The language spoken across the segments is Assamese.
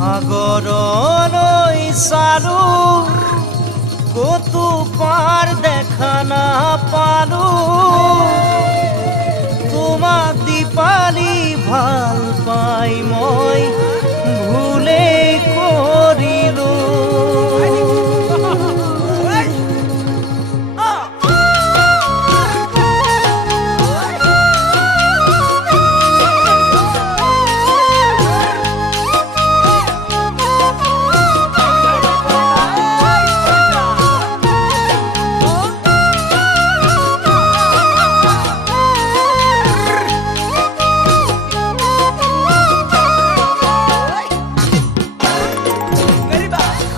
সাগৰলৈ চালো কতো পাৰ দেখা নাপালো তোমাক দীপালি ভাল পাই মই ভুলেই কৰিলো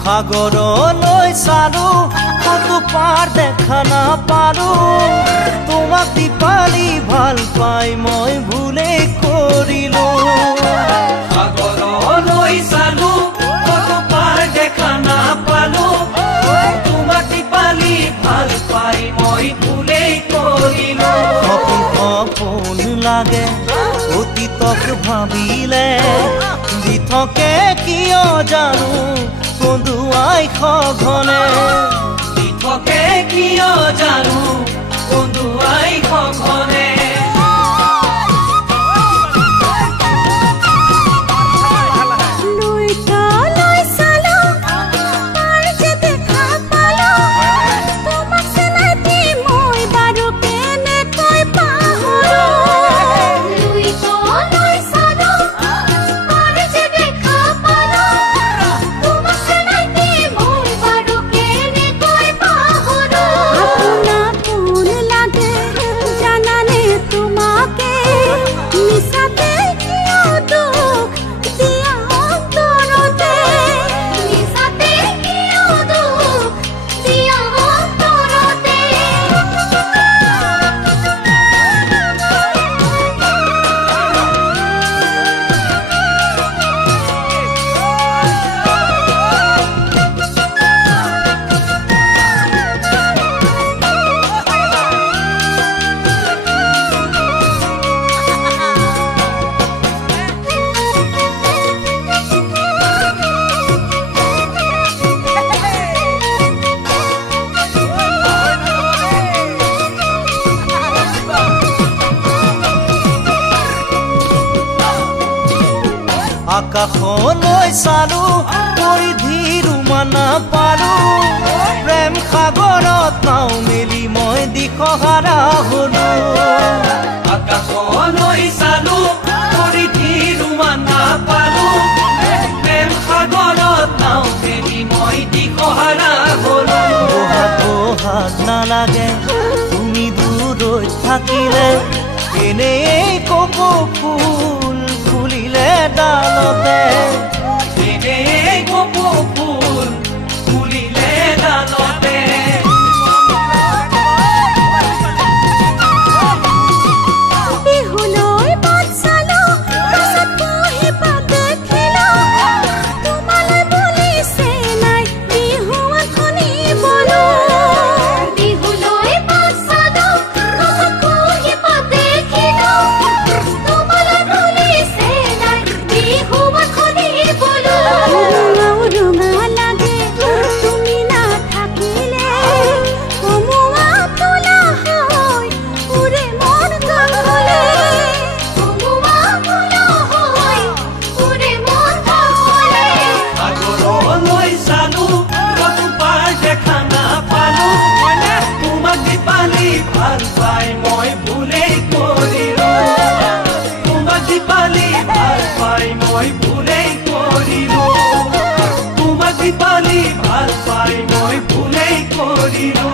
সাগৰলৈ চালো কতো পাৰ দেখা নাপালো তোমাক দীপালি ভাল পাই মই ভুলেই কৰিলো সাগৰলৈ চালো কতো পাৰ দেখা নাপালো তোমাক দীপালি ভাল পাই মই ভুলেই কৰিলো সপোন সপোন লাগে অতীতক ভাবিলে দি থাকে কিয় জানো কন্দুৱাই সঘনে দি থাকে কিয় জানো কন্দুৱাই সঘনে আকাশলৈ চালো পৰিধিৰ উমানা পালো প্ৰেম সাগৰত নাও মেলি মই দিশহাৰা হলো আকাশলৈ চালো পৰিধিৰ উমানা পালো প্ৰেম সাগৰত নাও মেলি মই দিশহাৰা হলো বহাগ নালাগে তুমি দূৰৈত থাকিলে এনেই কপ ফুল ফুলিলে ডালতে এনেই কপ ফুল ফুলিলে ডালতে ভাল পাই মই ভুলেই কৰিলো তোমাক দীপালি ভাল পাই মই ভুলেই কৰিলো তোমাক দীপালি ভাল পাই মই ভুলেই কৰিলো